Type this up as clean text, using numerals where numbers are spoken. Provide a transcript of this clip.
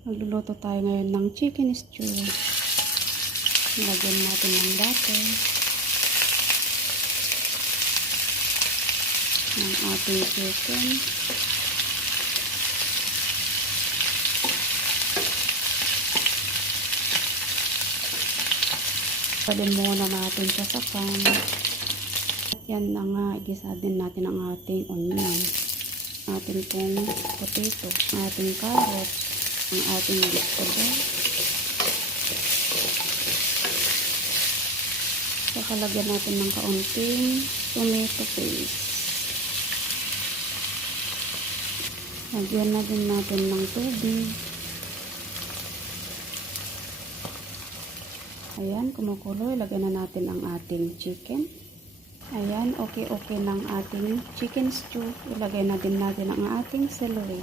Magluluto tayo ngayon ng chicken stew. Lagyan natin ng butter. Ng ating chicken. Palin muna natin siya sa pan. At yan na nga, igisa din natin ang ating onion. Ating pong potato. Ating carrots. Ang ating vegetable. Pakalagyan natin ng kaunting tomato paste. Lagyan na din natin ng tubig. Ayan, kumukulo. Ilagyan na natin ang ating chicken. Ayan, okay ng ating chicken stew. Ilagay na din natin ang ating celery.